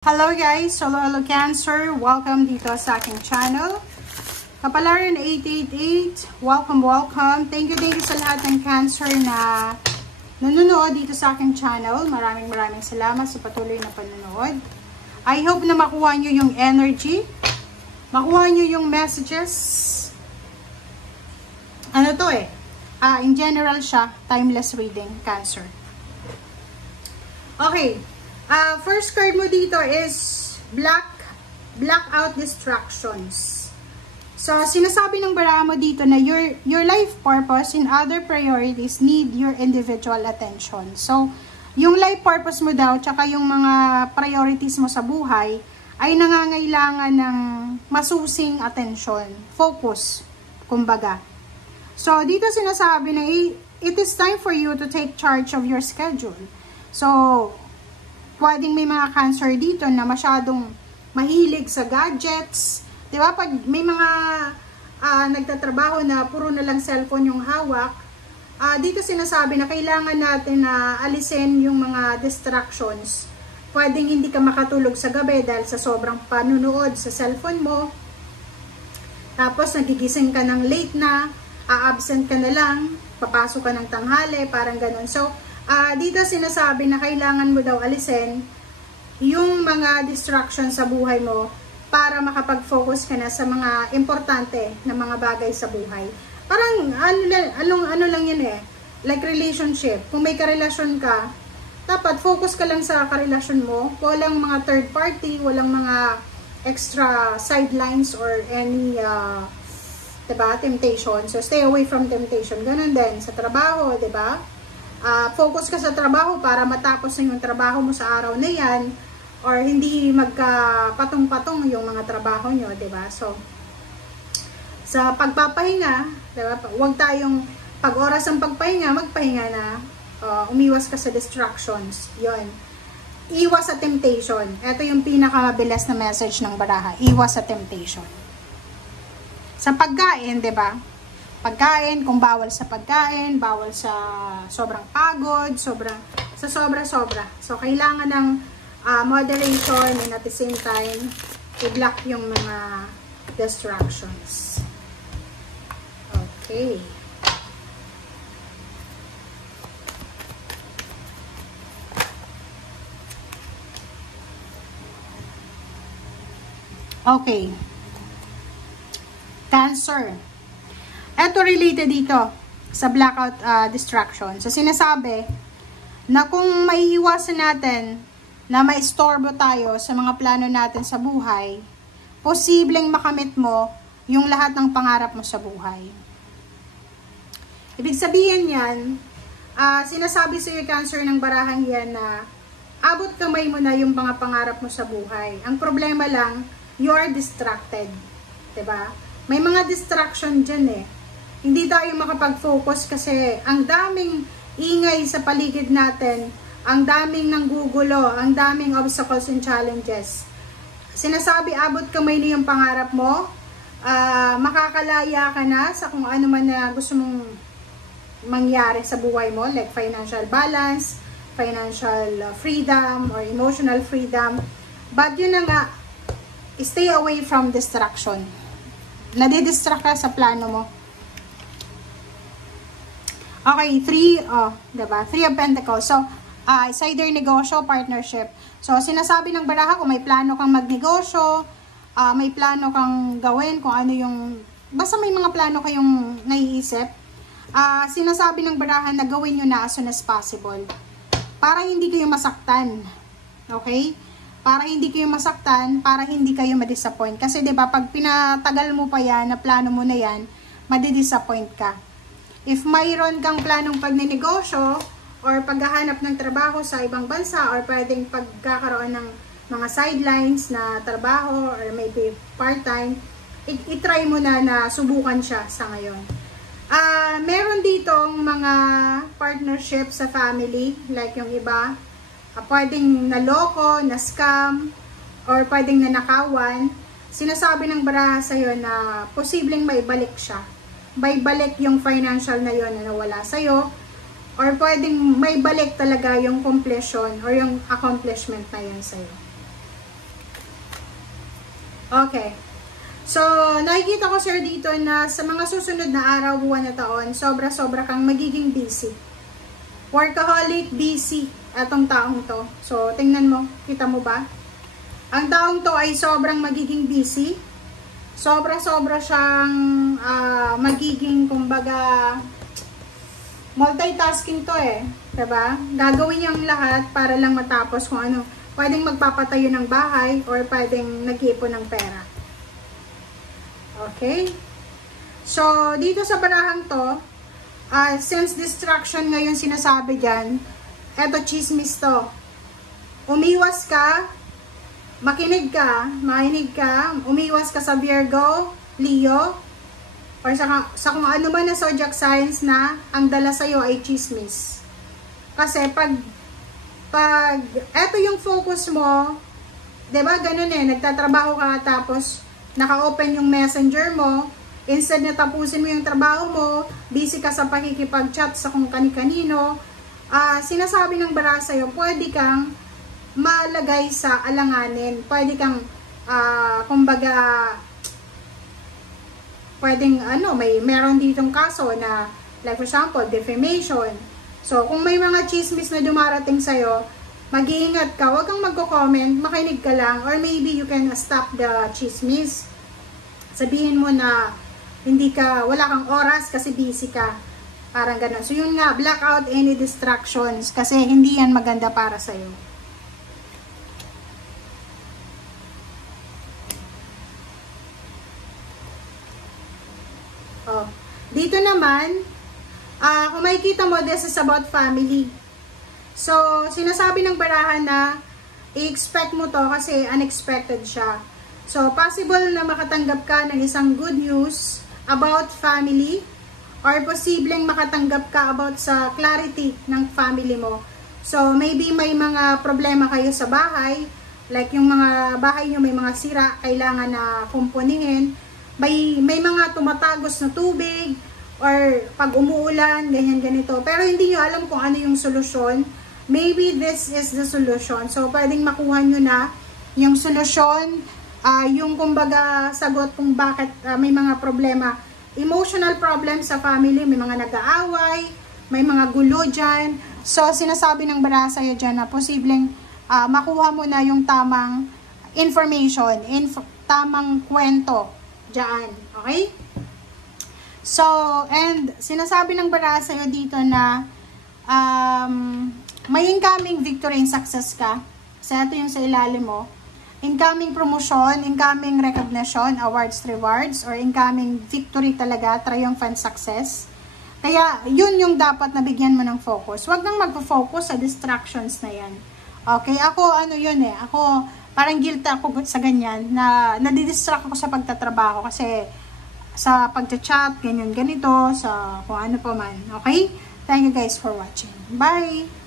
Hello guys! Hello Cancer! Welcome dito sa aking channel. Kapalaran 888, welcome! Thank you sa lahat ng Cancer na nanonood dito sa aking channel. Maraming salamat sa patuloy na panonood. I hope na makuha nyo yung energy, makuha nyo yung messages. Ano to in general siya, timeless reading, Cancer. Okay. First card mo dito is blackout distractions. So, sinasabi ng baraha mo dito na your life purpose and other priorities need your individual attention. So, yung life purpose mo daw, tsaka yung mga priorities mo sa buhay, ay nangangailangan ng masusing attention, focus, kumbaga. So, dito sinasabi na it is time for you to take charge of your schedule. So, pwedeng may mga Cancer dito na masyadong mahilig sa gadgets. Diba? Pag may mga nagtatrabaho na puro na lang cellphone yung hawak, dito sinasabi na kailangan natin na alisin yung mga distractions. Pwedeng hindi ka makatulog sa gabi dahil sa sobrang panunood sa cellphone mo. Tapos nagigising ka ng late na, absent ka na lang, papasok ka ng tanghali, parang ganun. So, dito sinasabi na kailangan mo daw alisin yung mga distractions sa buhay mo para makapag-focus ka na sa mga importante na mga bagay sa buhay. Parang ano lang yun like relationship. Kung may karelasyon ka, dapat focus ka lang sa karelasyon mo. Walang mga third party, walang mga extra sidelines or any diba, temptation. So stay away from temptation. Ganun din sa trabaho, diba? Focus ka sa trabaho para matapos na yung trabaho mo sa araw na yan or hindi magkapatong-patong yung mga trabaho nyo, diba? So, sa pagpapahinga, diba? Huwag tayong, pag oras ang pagpahinga, magpahinga na, umiwas ka sa distractions, yon. Iwas sa temptation. Ito yung pinakamabilis na message ng baraha, iwas sa temptation. Sa pagkain, diba? Pagkain, kung bawal sa pagkain, bawal sa sobrang pagod, sobra. So, kailangan ng moderation and at the same time, i-block yung mga distractions. Okay. Okay. Cancer. Ito related dito sa blackout distraction. So, sinasabi na kung maiiwasan natin na maistorbo tayo sa mga plano natin sa buhay, posibleng makamit mo yung lahat ng pangarap mo sa buhay. Ibig sabihin yan, sinasabi sa iyo, Cancer, ng barahang yan na abot kamay mo na yung mga pangarap mo sa buhay. Ang problema lang, you are distracted. Diba? May mga distraction dyan Hindi tayo makapag-focus kasi ang daming ingay sa paligid natin, ang daming nanggugulo, ang daming obstacles and challenges. Sinasabi, abot kamay na yung pangarap mo, makakalaya ka na sa kung ano man na gusto mong mangyari sa buhay mo, like financial balance, financial freedom, or emotional freedom. But yun na nga, stay away from distraction. Nadidistract ka sa plano mo. Okay, diba? Three of Pentacles. So, it's either negosyo, partnership. So, sinasabi ng baraha, kung may plano kang magnegosyo, may plano kang gawin, kung ano yung, basta may mga plano kayong naiisip, sinasabi ng baraha na gawin nyo na as soon as possible. Para hindi kayo masaktan. Okay? Para hindi kayo masaktan, para hindi kayo madisappoint. Kasi, diba, pag pinatagal mo pa yan, na plano mo na yan, madidisappoint ka. If mayroon kang planong pagnenegosyo or paghahanap ng trabaho sa ibang bansa or pwedeng pagkakaroon ng mga sidelines na trabaho or maybe part-time, itry mo na subukan siya sa ngayon. Meron ditong mga partnership sa family, like yung iba, pwedeng naloko, na-scam, or pwedeng nanakawan. Sinasabi ng baraha sa'yo na posibleng maibalik siya. Balik yung financial na yon na nawala sa'yo, or pwedeng may balik talaga yung completion or yung accomplishment na yan sa'yo. Okay. So, nakikita ko sir dito na sa mga susunod na araw, buwan na taon, sobra-sobra kang magiging busy. Workaholic, busy, atong taong to. So, tingnan mo, kita mo ba? Ang taong to ay sobrang magiging busy. Sobra-sobra siyang magiging, kumbaga, multitasking to eh. Diba? Gagawin niya ang lahat para lang matapos kung ano. Pwedeng magpapatayo ng bahay or pwedeng nag-iipon ng pera. Okay? So, dito sa barahang to, since distraction ngayon sinasabi dyan, eto chismis to. Umiwas ka, makinig ka, umiwas ka sa Virgo, Leo, or sa kung ano man na zodiac signs na ang dala sa'yo ay chismis. Kasi pag eto yung focus mo, diba ganun eh, nagtatrabaho ka tapos naka-open yung messenger mo, instead na tapusin mo yung trabaho mo, busy ka sa pakikipag-chat sa kung kani-kanino, sinasabi ng bara sa'yo, pwede kang malagay sa alanganin, pwede kang, kumbaga, pwedeng, meron ditong kaso na, like for example, defamation. So, kung may mga chismis na dumarating sa'yo, mag-iingat ka, huwag kang magko-comment, makinig ka lang, or maybe you can stop the chismis. Sabihin mo na wala kang oras kasi busy ka. Parang ganun. So, yun nga, block out any distractions kasi hindi yan maganda para sa'yo. Oh. Dito naman, kung makikita mo, this is about family. So, sinasabi ng barahan na i-expect mo to kasi unexpected siya. So, possible na makatanggap ka ng isang good news about family or posibleng makatanggap ka about sa clarity ng family mo. So, maybe may mga problema kayo sa bahay, like yung mga bahay nyo may mga sira, kailangan na kumpunihin. May mga tumatagos na tubig, or pag umuulan, ganyan-ganito. Pero hindi nyo alam kung ano yung solusyon. Maybe this is the solution. So, pwedeng makuha nyo na yung solusyon, yung kumbaga sagot kung bakit may mga problema. Emotional problem sa family, may mga nag-aaway, may mga gulo dyan. So, sinasabi ng bara sa'yo dyan na posibleng makuha mo na yung tamang information, tamang kwento dyan. Okay? So, and sinasabi ng bara sa'yo dito na may incoming victory and success ka. Kasi ito yung sa ilalim mo. Incoming promotion, incoming recognition, awards, rewards, or incoming victory talaga, triumphant success. Kaya, yun yung dapat nabigyan mo ng focus. Huwag nang magpo-focus sa distractions na yan. Okay? Ako, ako, parang guilty ako sa ganyan, na nadidistract ako sa pagtatrabaho kasi sa pagchat-chat, ganyan, ganito, sa kung ano pa man. Okay? Thank you guys for watching. Bye!